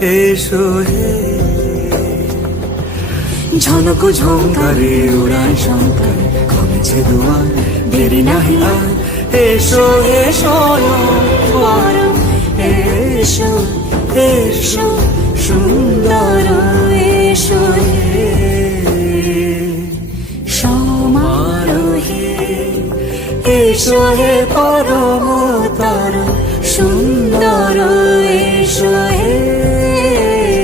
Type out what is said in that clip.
এসো হে। ঝনক ঝঙ্কারে উড়ায় শঙ্কারে কমেছে দুয়ার, দেরি নাহি আর। এসো এসো বরং এসো এসো সুন্দর এসো হে। সমারোহে এসো হে